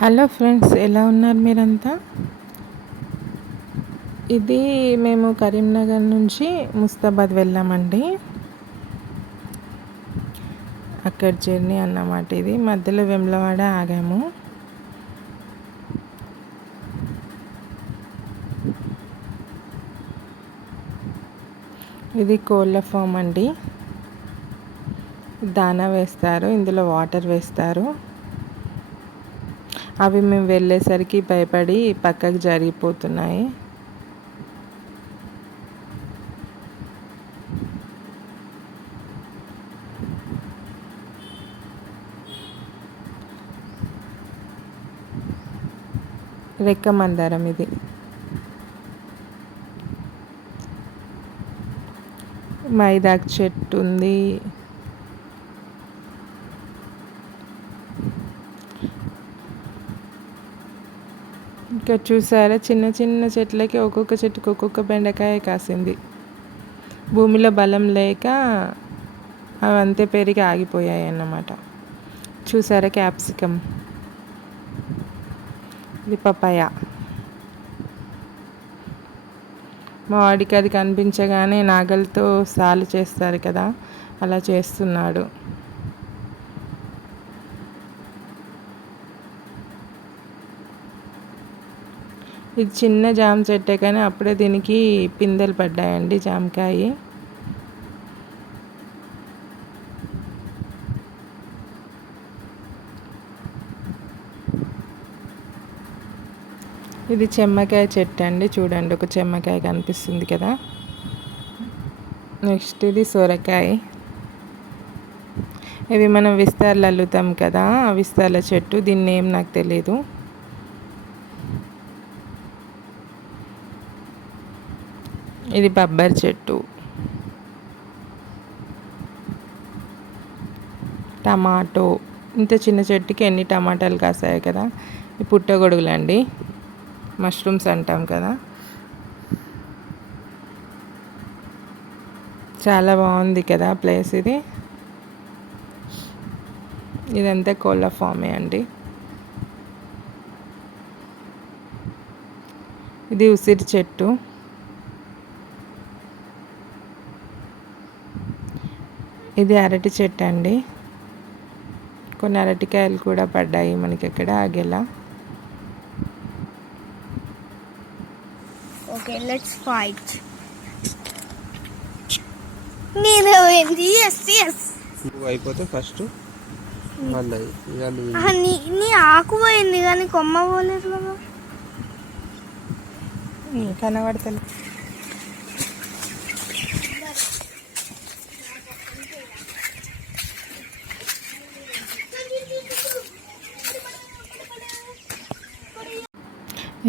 Hello friends, ఎలా ఉన్నారు మీరంతా? ఇది మేము కరీంనగర్ నుంచి ముస్తాబాద్ వెళ్ళామండి. అక్కడ జర్నీ అన్నమాట. ఇది మధ్యలో వెమ్లవాడ ఆగాము. ఇది కోళ్ళ ఫామ్ అండి. దానా వేస్తారు, ఇందులో వాటర్ వేస్తారు. అవి మేము వెళ్ళేసరికి భయపడి పక్కకు జరిగిపోతున్నాయి. రెక్క మందారం ఇది. మైదాకు చెట్టు ఉంది. ఇంకా చూసారా, చిన్న చిన్న చెట్లకి ఒక్కొక్క చెట్టుకి ఒక్కొక్క బెండకాయ కాసింది. భూమిలో బలం లేక అవంతే పెరిగి ఆగిపోయాయి అన్నమాట. చూసారా, క్యాప్సికమ్, ఇది పపాయ. మా వాడికి అది కనిపించగానే నాగలతో సాలు చేస్తారు కదా, అలా చేస్తున్నాడు. ఇది చిన్న జామ చెట్టే కానీ అప్పుడే దీనికి పిందెలు పడ్డాయండి, జామకాయ. ఇది చెమ్మకాయ చెట్టు అండి, చూడండి ఒక చెమ్మకాయ కనిపిస్తుంది కదా. నెక్స్ట్ ఇది సొరకాయ. ఇవి మనం విస్తార్లు అల్లుతాం కదా, ఆ విస్తార్ల చెట్టు. దీన్ని ఏం నాకు తెలీదు. ఇది బబ్బర్ చెట్టు. టమాటో. ఇంత చిన్న చెట్టుకి ఎన్ని టమాటాలు కాసాయి కదా. ఈ పుట్టగొడుగులు అండి, మష్రూమ్స్ అంటాం కదా. చాలా బాగుంది కదా ప్లేస్ ఇది. ఇదంతా కోళ్ళ ఫామే అండి. ఇది ఉసిరి చెట్టు. ఇది అరటి చెట్టు అండి. కొన్ని అరటికాయలు కూడా పడ్డాయి మనకి ఇక్కడ ఆగేలా. Okay, let's fight. నేను అయిపోతే ఫస్ట్ నీ ఆకు పోయింది కానీ కొమ్మ పోలేదు కదా. కనబడతలే.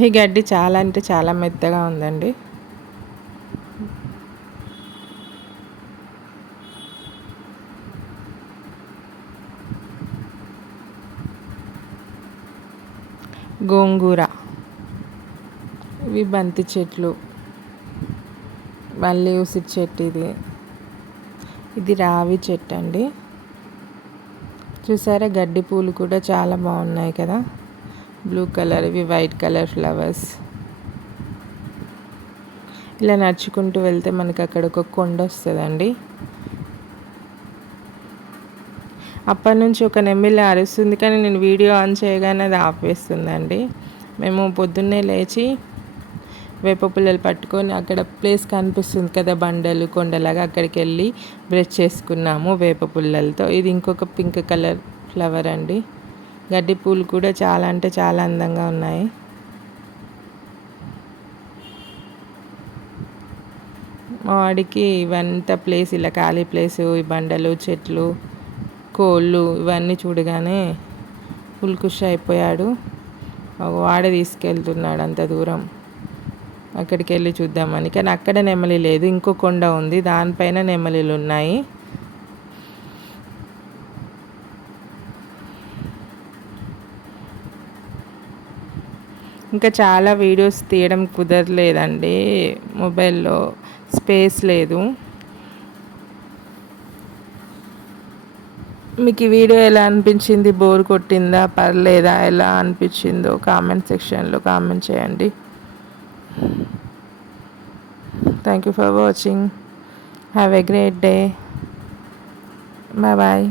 ఈ గడ్డి చాలా అంటే చాలా మెత్తగా ఉందండి. గోంగూర. ఇవి బంతి చెట్లు. మళ్ళీ ఉసిరి చెట్టు ఇది. ఇది రావి చెట్టు అండి. చూసారా, గడ్డి పూలు కూడా చాలా బాగున్నాయి కదా. బ్లూ కలర్, ఇవి వైట్ కలర్ ఫ్లవర్స్. ఇలా నడుచుకుంటూ వెళ్తే మనకి అక్కడ ఒక కొండ వస్తుందండి. అప్పటి నుంచి ఒక నెమ్మిలి అరుస్తుంది కానీ నేను వీడియో ఆన్ చేయగానే అది ఆపేస్తుందండి. మేము పొద్దున్నే లేచి వేప పుల్లలు పట్టుకొని అక్కడ ప్లేస్ కనిపిస్తుంది కదా, బండలు కొండలాగా, అక్కడికి వెళ్ళి బ్రష్ చేసుకున్నాము వేప పుల్లలతో. ఇది ఇంకొక పింక్ కలర్ ఫ్లవర్ అండి. గడ్డి పూలు కూడా చాలా అంటే చాలా అందంగా ఉన్నాయి. మా వాడికి ఇవంతా ప్లేస్, ఇలా ఖాళీ ప్లేసు, ఈ బండలు, చెట్లు, కోళ్ళు ఇవన్నీ చూడగానే ఫుల్ ఖుషి అయిపోయాడు. వాడే తీసుకెళ్తున్నాడు అంత దూరం. అక్కడికి వెళ్ళి చూద్దామని. కానీ అక్కడ నెమలి లేదు, ఇంకో కొండ ఉంది, దానిపైన నెమలిలు ఉన్నాయి. ఇంకా చాలా వీడియోస్ తీయడం కుదరలేదండి, మొబైల్లో స్పేస్ లేదు. మీకు ఈ వీడియో ఎలా అనిపించింది? బోర్ కొట్టిందా, పర్లేదా, ఎలా అనిపించిందో కామెంట్ సెక్షన్లో కామెంట్ చేయండి. Thank you for watching. Have a great day. Bye bye.